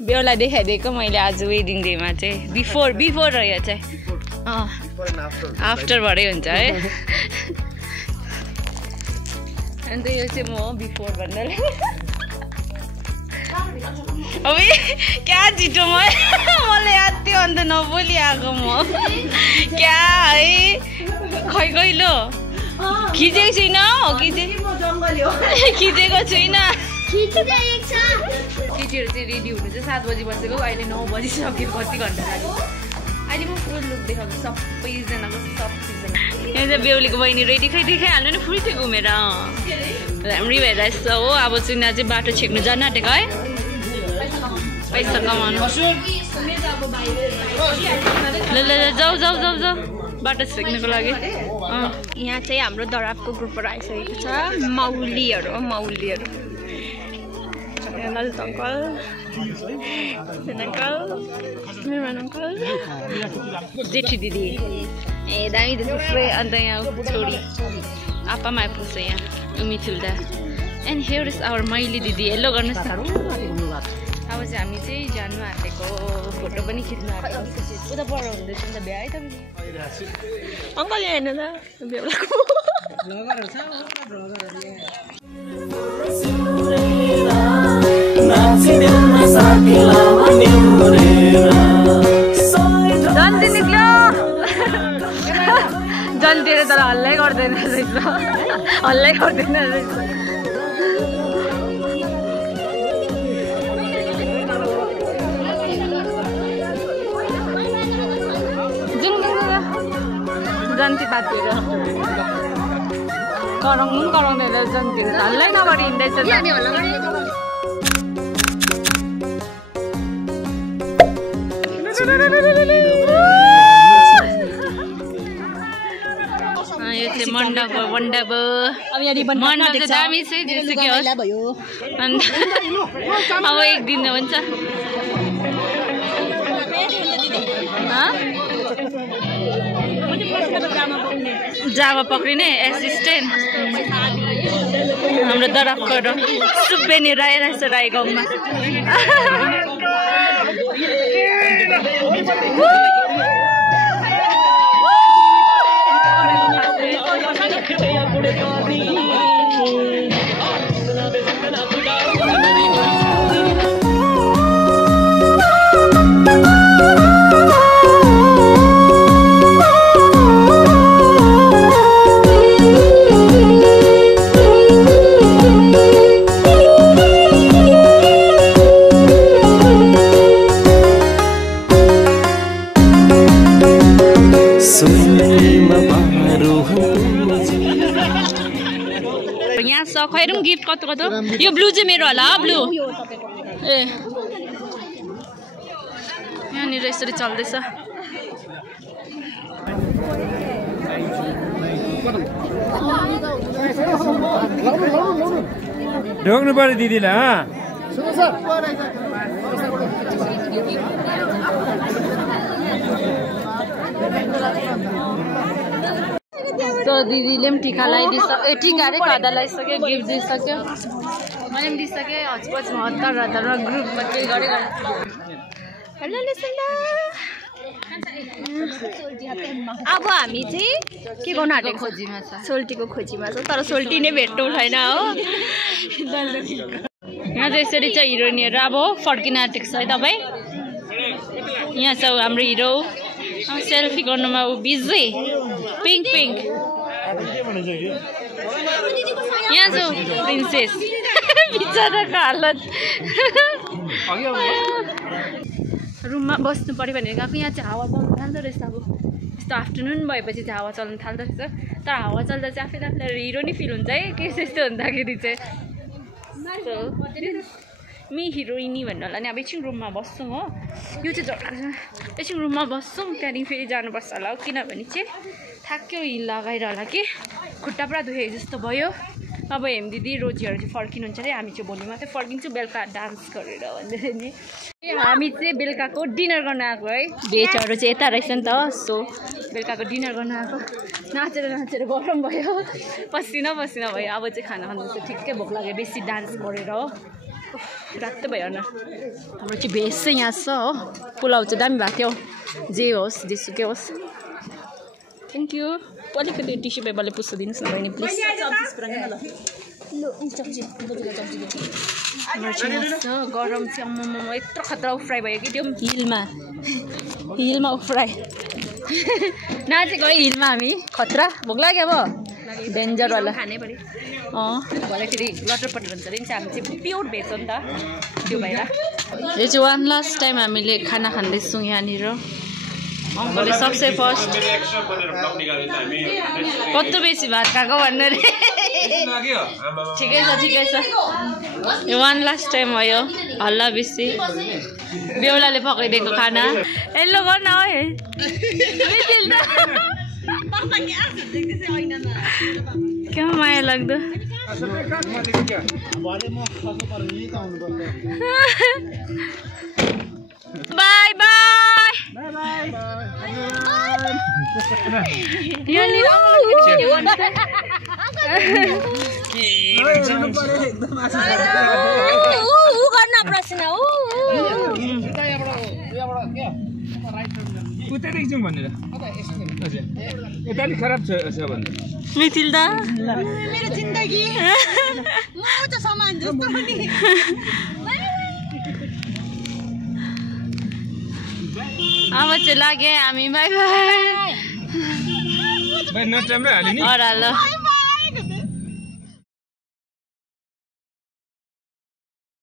बेहुला देखाइदिएको मैले आज वेडिङ डेमा चाहिँ बिफोर रह्यो चाहिँ आफ्टर भरै हुन्छ है अन्त यो चाहिँ म बिफोर भन्नाले अब क्या छिटो मलाई याद थियो अन्त नबोली आएको म क्या है खै गइलो खिचेको छुइनँ हो खिचेको छुइनँ केटीहरू चाहिँ रेडी हुनु चाहिँ 7 बजी बसेको अहिले 9 बजिसक्यो कति घन्टा लाग्यो अहिले म फुल लुक देखाएको सबैजनाको यहाँ चाहिँ बेहुलीको बहिनी रेडी देखाइहाल्नु नि फुल थियो घुमेर राम्रै भइरहेछ हो अब चुना चाहिँ बाटो छेक्नु जान आँटेको है पैसा कमाउनु ल जाऊ बाटो छेक्नुको लागि यहाँ चाहिँ हाम्रो दराबको ग्रुपबाट आइसकेको छ मौलीहरू ललित अङ्कल जेठी दिदी ए दामी दिदी अन्त यहाँ छोरी आप्पामा आइपुग्छ यहाँ मिथुल्दा एन्ड हियर इज आवर मैली दिदी हेलो गर्नुहोस् न अब चाहिँ हामी चाहिँ जानु आँटेको फोटो पनि खिच्नु आँटेको उता पर हुँदैछ नि त बिहा है तपाईँ अङ्कल यहाँ हेर्नु त बेहुलाको जन्ती निक्ल्यो जन्तीले तर हल्लै गर्दैन रहेछ जन्ती पातिर कराउँदैन जन्तीले हल्लै नगरी हिँड्दैछ यो चाहिँ मण्डप चाहिँ दामी चाहिँ जेसुकै होस् अन्त अब एक दिन हुन्छ जामा पक्रिने एसिस्टेन्ट हाम्रो दरफको सुब्बेनी राई रहेछ राई गाउँमा यहाँ सखैरौँ गिफ्ट कतो यो ब्लू चाहिँ मेरो होला ब्लू ए यहाँनिर यसरी चल्दैछ ढोक्नु पर्यो दिदीलाई तो दिदीले पनि टिका लगाइदिइसक्यो टिका अरे खदा लगाइसक्यो गिफ्ट दिइसक्यो मैले पनि दिइसकेँ हचपच हतारमा ग्रुपमा केही गरेको अब हामी चाहिँ के गर्नु आँटेको खोजीमा छ सोल्टीको खोजीमा छ तर सोल्टी नै भेट्नु छैन हो यहाँ चाहिँ यसरी चाहिँ हिरोइनहरू अब फर्किन आँटेको छ है तपाईँ यहाँ छ हाम्रो हिरो सेल्फी गर्नुमा ऊ बिजी पिङ्क यहाँ छ प्रिन्सेस बिचराको हालत रुममा बस्नु पऱ्यो भनेर गएको यहाँ चाहिँ हावा चल्नु थाल्दो रहेछ अब यस्तो आफ्टरनुन भएपछि चाहिँ हावा चल्नु थाल्दो रहेछ तर हावा चल्दा चाहिँ आफैलाई हिरो नै फिल हुन्छ है के यस्तो हुँदाखेरि चाहिँ मी हिरोइनी भन्नु होला नि अब एकछिन रुममा बस्छौँ हो यो चाहिँ झगडा एकछिन रुममा बस्छौँ त्यहाँदेखि फेरि जानुपर्छ होला हो किनभने चाहिँ थाक्यो हिल लगाएर होला कि खुट्टा पुरा दुखेको जस्तो भयो अब हेम दिदी रोजीहरू चाहिँ फर्किनुहुन्छ अरे हामी चाहिँ भोलि मात्रै फर्किन्छौँ बेलुका डान्स गरेर भन्दै नि हामी चाहिँ बेलुकाको डिनर गर्न आएको है भेजहरू चाहिँ यता रहेछ नि त सो बेलुकाको डिनर गर्न आएको नाचेर गरम भयो पसिना भयो अब चाहिँ खाना खानु चाहिँ ठिक्कै भोक लाग्यो बेसी डान्स गरेर हो रातो भयो न हाम्रो चाहिँ भेज चाहिँ यहाँ छ हो पुलाउ चाहिँ दामी भएको थियो जे होस् जेसुकै होस् थ्याङ्क यू अलिकति टिस्यु पेपरले पुस्छ दिनुहोस् न बहिनी प्लिज गरम चाहिँ मोमो यत्रो खतरा उफ्राई भयो कि त्यो हिलमा उफ्राई नाचेको है हिलमा हामी खतरा भोक लाग्यो अब डेन्जरवाला खानै पऱ्यो भरे फेरि लटरपट भन्छ अरे हामी चाहिँ प्योर भेज हो नि त त्यो भएर यो चाहिँ वान लास्ट टाइम हामीले खाना खाँदैछौँ यहाँनिर अङ्कलले सबसे फर्स्ट कस्तो बेसी भात खाएको भन्नु अरे ठिकै छ यो वान लास्ट टाइम हो यो हल्ला बेसी बेहुलाले पकाइदिएको खाना यल्लो गर्न है क्या माया लाग्दो बाई बाई प्रश्न खराब छ भन्नु मिथिल दा मेरो जिन्दगी म त सामान जस्तो पनि अब चाहिँ लागे हामी बाई बाई नचाम्रै हाल्यो नि ल